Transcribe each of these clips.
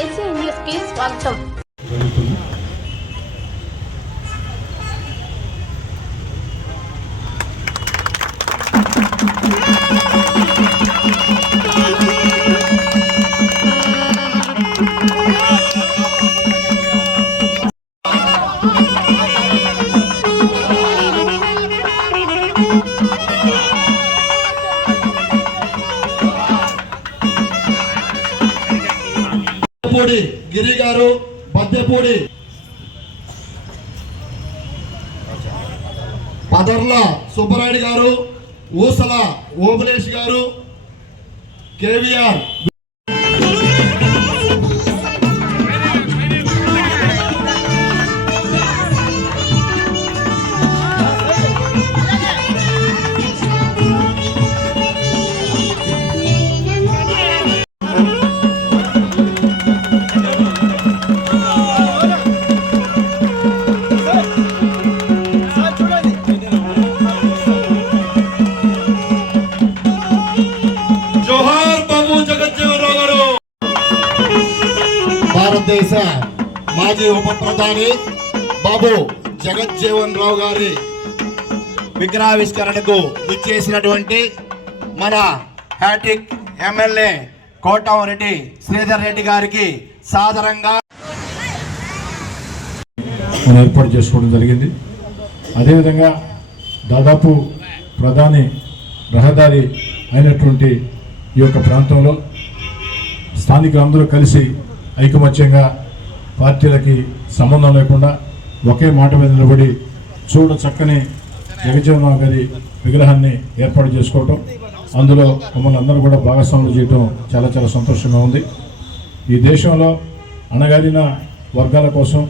AC news కి స్వాగతం. గిరి గారు, బద్దెపూడి పదర్ల సుబ్బరాయుడు గారు, ఊసల ఓబులేష్ గారు, కేవీఆర్ భారతదేశ మాజీ ఉప ప్రధాని బాబు జగజ్జీవన్ రావు గారి విగ్రహావిష్కరణకు విచ్చేసినటువంటి మన హ్యాట్రిక్ ఎమ్మెల్యే కోటంరెడ్డి శ్రీధర్ రెడ్డి గారికి సాదరంగా ఏర్పాటు చేసుకోవడం జరిగింది. అదేవిధంగా దాదాపు ప్రధాని రహదారి అయినటువంటి ఈ యొక్క ప్రాంతంలో స్థానికులందరూ కలిసి ఐకమత్యంగా పార్టీలకి సంబంధం లేకుండా ఒకే మాట మీద నిలబడి చూడ చక్కని జగజ్జీవన్ గారి విగ్రహాన్ని ఏర్పాటు చేసుకోవటం, అందులో మమ్మల్ని అందరూ కూడా భాగస్వాములు చేయటం చాలా చాలా సంతోషంగా ఉంది. ఈ దేశంలో అణగారిన వర్గాల కోసం,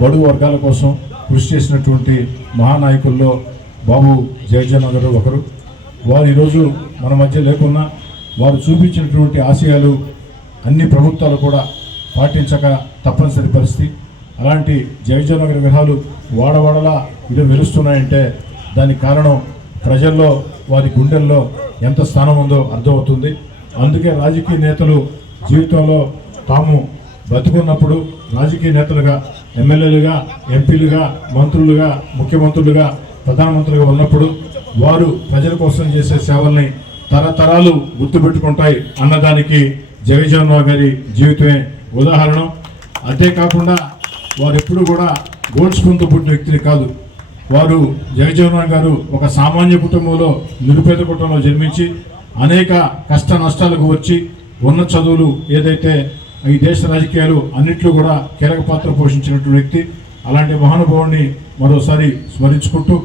బడుగు వర్గాల కోసం కృషి చేసినటువంటి మహానాయకుల్లో బాబు జగజ్జీవన్ గారు ఒకరు. వారు ఈరోజు మన మధ్య లేకున్నా వారు చూపించినటువంటి ఆశయాలు అన్ని ప్రభుత్వాలు కూడా పాటించక తప్పనిసరి పరిస్థితి. అలాంటి జగజ్జీవన్ గారి విగ్రహాలు వాడవాడలా ఇది వెలుస్తున్నాయంటే దానికి కారణం ప్రజల్లో, వారి గుండెల్లో ఎంత స్థానం ఉందో అర్థమవుతుంది. అందుకే రాజకీయ నేతలు జీవితంలో తాము బతుకున్నప్పుడు రాజకీయ నేతలుగా, ఎమ్మెల్యేలుగా, ఎంపీలుగా, మంత్రులుగా, ముఖ్యమంత్రులుగా, ప్రధానమంత్రులుగా ఉన్నప్పుడు వారు ప్రజల కోసం చేసే సేవల్ని తరతరాలు గుర్తుపెట్టుకుంటాయి అన్నదానికి జగజ్జీవన్ రావు గారి జీవితమే ఉదాహరణ. అంతేకాకుండా వారు ఎప్పుడు కూడా గోల్డ్ స్పూన్తో పుట్టిన వ్యక్తిని కాదు. వారు జగజ్జీవన్ రావు గారు ఒక సామాన్య కుటుంబంలో, నిరుపేద కుటుంబంలో జన్మించి అనేక కష్ట నష్టాలకు వచ్చి ఉన్న చదువులు ఏదైతే ఈ దేశ రాజకీయాలు అన్నింటిలో కూడా కీలక పాత్ర పోషించినటువంటి వ్యక్తి. అలాంటి మహానుభావుడిని మరోసారి స్మరించుకుంటూ,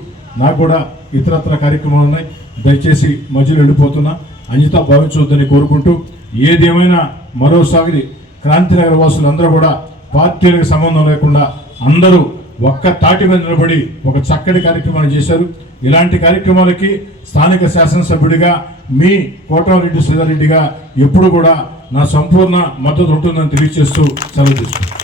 నాకు కూడా ఇతరత్ర కార్యక్రమాలు ఉన్నాయి, దయచేసి మధ్యలో వెళ్ళిపోతున్నా, అంజిత భావించవద్దని కోరుకుంటూ, ఏదేమైనా మరోసారి క్రాంతినగర వాసులు అందరూ కూడా పార్టీలకు సంబంధం లేకుండా అందరూ ఒక్క తాటి మీద నిలబడి ఒక చక్కటి కార్యక్రమాన్ని చేశారు. ఇలాంటి కార్యక్రమాలకి స్థానిక శాసనసభ్యుడిగా మీ కోటంరెడ్డి శ్రీధర్ రెడ్డిగా ఎప్పుడు కూడా నా సంపూర్ణ మద్దతు ఉంటుందని తెలియజేస్తూ సెలవు తీసుకుంటాను.